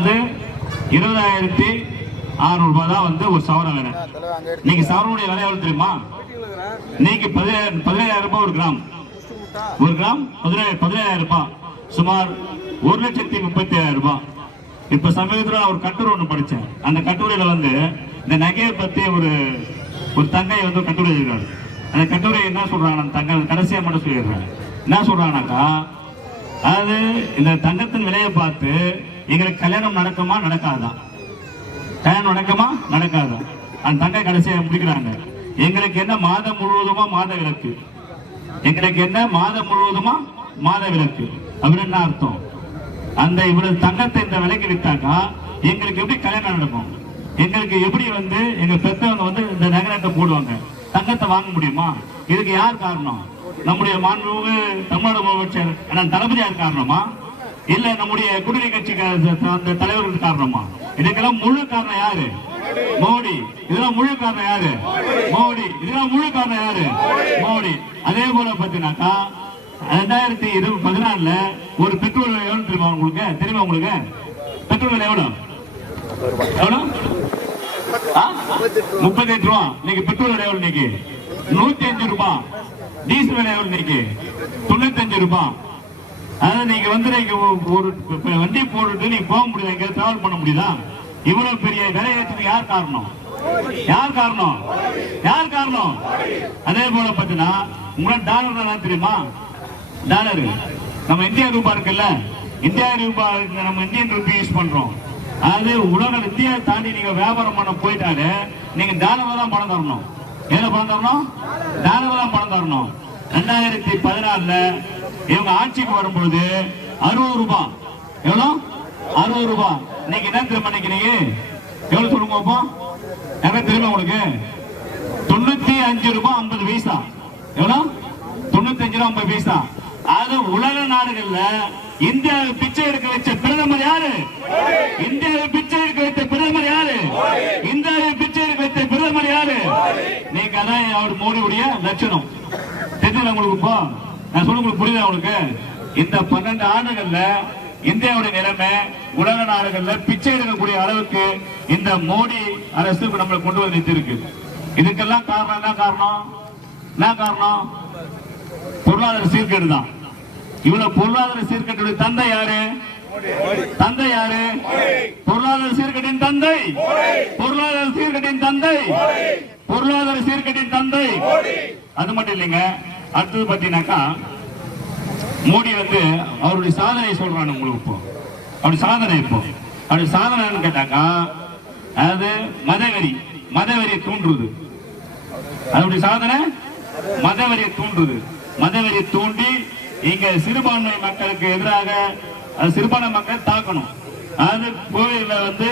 வந்து 20,600 ரூபாய் தான் வந்து ஒரு சவரம் வேணும். நீங்க சவரனுடைய விலை எவ்வளவு தெரியுமா? நீங்க 17,000 ரூபாய் ஒரு கிராம். ஒரு கிராம் 17,000 ரூபாய், சுமார் 1,37,000 ரூபாய். இப்ப சமீபத்தில் ஒரு கட்டுரை ஒண்ணு படிச்சேன். அந்த கட்டுரையில வந்து இந்த நகையை பத்தி ஒரு தங்கை வந்து கட்டுரை எழுதுறாரு. அந்த கட்டுரை என்ன சொல்றாங்க, தங்க கடைசியா மட்டும் சொல்லிடுறாங்க. என்ன சொல்றாங்கன்னாக்கா, அதாவது இந்த தங்கத்தின் விலையை பார்த்து எங்களுக்கு கல்யாணம் நடக்குமா நடக்காதா, கல்யாணம் நடக்குமா நடக்காதா. அந்த தங்கை கடைசியா முடிக்கிறாங்க, எங்களுக்கு என்ன மாதம் முழுவதுமா மாத விலக்கு, எங்களுக்கு என்ன மாதம் முழுவதுமா மாத விலக்கு அப்படின்னு என்ன அர்த்தம்? அந்த இவ்வளவு தங்கத்தை இந்த விலைக்கு வித்தாக்கா எங்களுக்கு எப்படி கல்யாணம் நடக்கும்? எங்களுக்கு எப்படி வந்து எங்க பெற்றவங்க வந்து இந்த நகரத்தை போடுவாங்க? தங்கத்தை வாங்க முடியுமா? இதுக்கு யார் காரணம்? நம்முடைய மாண்புமிகு தமிழ்நாடு முதலமைச்சர் அண்ணன் தளபதியார் காரணமா, இல்ல நம்முடைய குடிநீ கட்சி அந்த தலைவர்கள் காரணமா? இதுக்கெல்லாம் முழு காரணம் யாரு? மோடி. இதெல்லாம் முழு காரணம் யாரு? மோடி. இதெல்லாம் முழு காரணம் யாரு? மோடி. அதே போல பாத்தீங்கன்னாக்கா 2014 ஒரு பெட்ரோல் எவ்வளவு தெரியுமா உங்களுக்கு? தெரியுமா உங்களுக்கு பெட்ரோல் விலை எவ்வளவு? எவ்வளவு? 38 ரூபா. இன்னைக்கு பெட்ரோல் விலை எவ்வளவு? இன்னைக்கு 105 ரூபாய். டீசல் விலை எவ்வளவு? இன்னைக்கு 95 ரூபாய். அதாவது நீங்க வந்து ஒரு வண்டி போட்டுட்டு நீங்க போக முடியுதா? எங்க டிராவல் பண்ண முடியுதா? இவ்வளவு பெரிய விலை ஏற்றத்துக்கு யார் காரணம்? யார் காரணம்? யார் காரணம்? அதே போல பாத்தீங்கன்னா உங்களுக்கு டாலர் தெரியுமா? டாலர் நம்ம இந்தியா ரூபாய் இருக்குல்ல, இந்தியா ரூபாய் நம்ம இந்தியன் ரூபாய் யூஸ் பண்றோம். அது உலக இந்தியா தாண்டி நீங்க வியாபாரம் பண்ண போயிட்டாலே நீங்க டாலர்ல தான் பணம் தரணும். எதுல பணம் தரணும்? டாலர்ல தான் பணம் தரணும். 2014 இவங்க ஆட்சிக்கு வரும்பொழுது 60 ரூபாய். எவ்வளவு? 60 ரூபாய். இன்னைக்கு என்ன தெரியுமா நினைக்கிறீங்க? எவ்வளவு சொல்லுங்க அப்போ? என்ன தெரியுமா உங்களுக்கு? 95 ரூபாய் 50 பைசா. எவ்வளவு? 95 ரூபாய் 50 பைசா. அது உலக நாடுகள்ல இந்தியாவை பிச்சை எடுக்க வச்ச பிரதமர் யாரு? இந்தியாவை பிச்சை எடுக்க வைத்த பிரதமர் யாரு? இந்தியாவை பிச்சை எடுக்க வைத்த பிரதமர் யாரு? நீங்க அதான் அவர் மோடியுடைய லட்சணம். தெரியல உங்களுக்கு? இப்போ நான் சொல்ல உங்களுக்கு புரியுதா உங்களுக்கு? இந்த 12 ஆண்டுகள்ல இந்தியாவுடைய நிலைமை உலக நாடுகள்ல பிச்சை எடுக்கக்கூடிய அளவுக்கு இந்த மோடி அரசு நம்மளை கொண்டு வந்து நிறுத்திருக்கு. இதுக்கெல்லாம் காரணம் என்ன? காரணம் என்ன? காரணம் பொருளாதார சீர்கேடு தான். இவ்வளவு பொருளாதார சீர்கேட்டுடைய தந்தை யாரு? தந்தை யாரு? பொருளாதார சீர்கேட்டின் தந்தை. பொருளாதார சீர்கேட்டின் தந்தை. பொருளாதார சீர்கேட்டின் தந்தை. அது மட்டும் இல்லைங்க. அடுத்தது பாத்தீங்கன்னாக்கா மோடி வந்து அவருடைய சாதனை சொல்றாங்க உங்களுக்கு. இப்போ அவருடைய சாதனை அவருடைய சாதனைன்னு கேட்டாக்கா அது மதவெறியை தூண்டுறது. அவருடைய சாதனை மதவெறியை தூண்டுறது. மதவெறியை தூண்டி இங்க சிறுபான்மை மக்களுக்கு எதிராக சிறுபான்மை மக்கள் தாக்கணும். அதாவது கோயில வந்து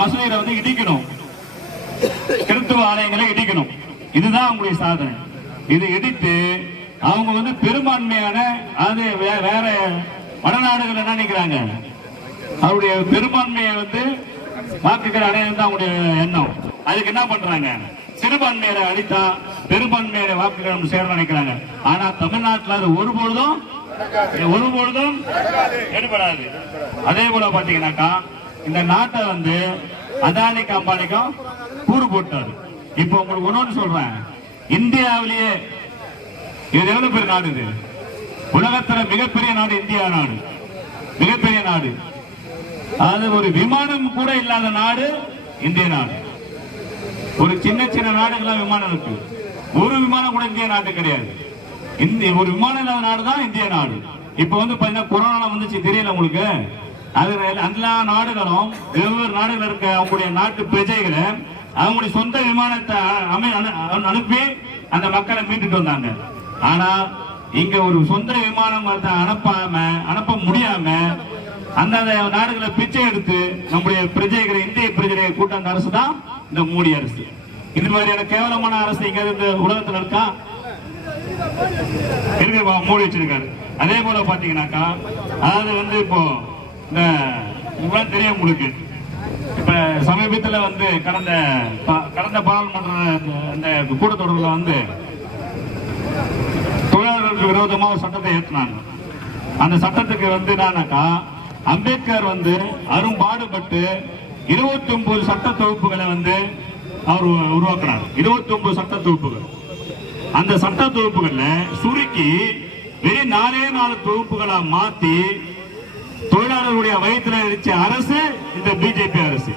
மசூதியில வந்து இடிக்கணும், கிறிஸ்துவ ஆலயங்களை இடிக்கணும். இதுதான் அவங்களுடைய சாதனை. இது இடித்து அவங்க வந்து பெரும்பான்மையான அது வேற வடநாடுகள் என்ன நினைக்கிறாங்க, அவருடைய பெரும்பான்மையை வந்து வாக்குகள் அடையிறது அவங்களுடைய எண்ணம். அதுக்கு என்ன பண்றாங்க? சிறுபான்மையை அடித்தா பெரும்பான்மையை வாக்குகள் சேர நினைக்கிறாங்க. ஆனா தமிழ்நாட்டில் அது ஒருபொழுதும் எடுபடாது. அதே போல பாத்தீங்கன்னாக்கா இந்த நாட்டை வந்து அதானிக்கும் அம்பானிக்கும் கூறு போட்டாரு. இப்ப உங்களுக்கு ஒண்ணு சொல்றேன், இந்தியாவிலேயே இது எவ்வளவு பெரிய நாடு? இது உலகத்துல மிகப்பெரிய நாடு இந்தியா நாடு, மிகப்பெரிய நாடு. அது ஒரு விமானம் கூட இல்லாத நாடு இந்திய நாடு. ஒரு சின்ன சின்ன நாடுகள்லாம் விமானம் இருக்கு, ஒரு விமானம் கூட இந்திய நாட்டு கிடையாது. ஒரு விமானம் இல்லாத நாடு தான் இந்திய நாடு. இப்ப வந்து பாத்தீங்கன்னா கொரோனா வந்துச்சு, தெரியல உங்களுக்கு? அது எல்லா நாடுகளும் வெவ்வேறு நாடுகள் இருக்க அவங்களுடைய நாட்டு பிரஜைகளை அவங்களுடைய சொந்த விமானத்தை அனுப்பி அந்த மக்களை மீட்டுட்டு வந்தாங்க. ஆனா இங்க ஒரு சொந்த விமானம் அனுப்ப முடியாம அந்த நாடுகளை பிச்சை எடுத்து நம்முடைய பிரஜைகளை, இந்திய பிரஜைகளை கூட்ட அந்த அரசு தான் இந்த மோடி அரசு. இது மாதிரியான கேவலமான அரசு இங்க இந்த உலகத்தில் இருக்கா? இருக்கு, மோடி வச்சிருக்காரு. அதே போல பாத்தீங்கன்னாக்கா அதாவது வந்து இப்போ இந்த தெரியும் உங்களுக்கு, இப்ப சமீபத்துல வந்து கடந்த பாராளுமன்ற இந்த கூட்டத்தொடரில் வந்து தொழிலாளர்களுக்கு விரோதமாக சட்டத்தை ஏற்றினாங்க. அந்த சட்டத்துக்கு வந்து என்னன்னாக்கா அம்பேத்கர் வந்து அரும்பாடுபட்டு 29 சட்ட தொகுப்புகளை வந்து அவர் உருவாக்குறார். 29 சட்ட தொகுப்புகள். அந்த சட்ட தொகுப்புகள்ல சுருக்கி வெறும் 4 தொகுப்புகளா மாத்தி தொழிலாளர்களுடைய வயிற்றுல இருச்ச அரசு இந்த பிஜேபி அரசு.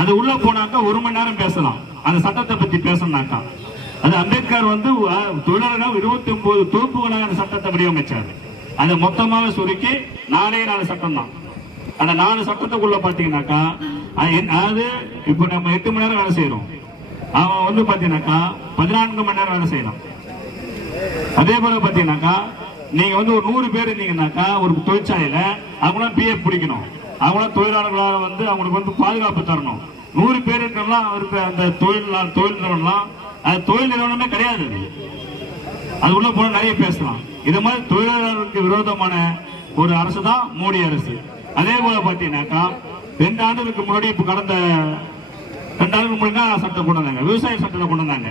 அது உள்ள போனாக்கா 1 மணி நேரம் பேசலாம் அந்த சட்டத்தை பத்தி பேசணும்னாக்கா. அது அம்பேத்கர் வந்து தொழிலாளர்கள் 29 தொகுப்புகளாக அந்த சட்டத்தை வடிவமைச்சாரு. அதை மொத்தமாக சுருக்கி 4 சட்டம் தான். அந்த 4 சட்டத்துக்குள்ள பாத்தீங்கன்னாக்கா அது இப்ப நம்ம 8 மணி நேரம் வேலை செய்யறோம். அவன் வந்து பாத்தீங்கன்னாக்கா 14 மணி நேரம் வேலை செய்யலாம். அதே போல பாத்தீங்கன்னாக்கா நீங்க வந்து ஒரு 100 பேர் இருந்தீங்கன்னாக்கா ஒரு தொழிற்சாலையில அவங்களாம் பிஎஃப் பிடிக்கணும். அவங்களாம் தொழிலாளர்களால் வந்து அவங்களுக்கு வந்து பாதுகாப்பு தரணும். 100 பேருக்கெல்லாம் அவருக்கு அந்த தொழில் நிறுவனம் அது தொழில் நிறுவனமே கிடையாது. அது உள்ள போன நிறைய பேசலாம். இது மாதிரி தொழிலாளர்களுக்கு விரோதமான ஒரு அரசு தான் மோடி அரசு. அதே போல பாத்தீங்கன்னாக்கா 2 ஆண்டுகளுக்கு முன்னாடி இப்ப கடந்த 2 ஆண்டுகளுக்கு முன்னாடி சட்டம் கொண்டு வந்தாங்க, விவசாய சட்டத்தை கொண்டு வந்தாங்க.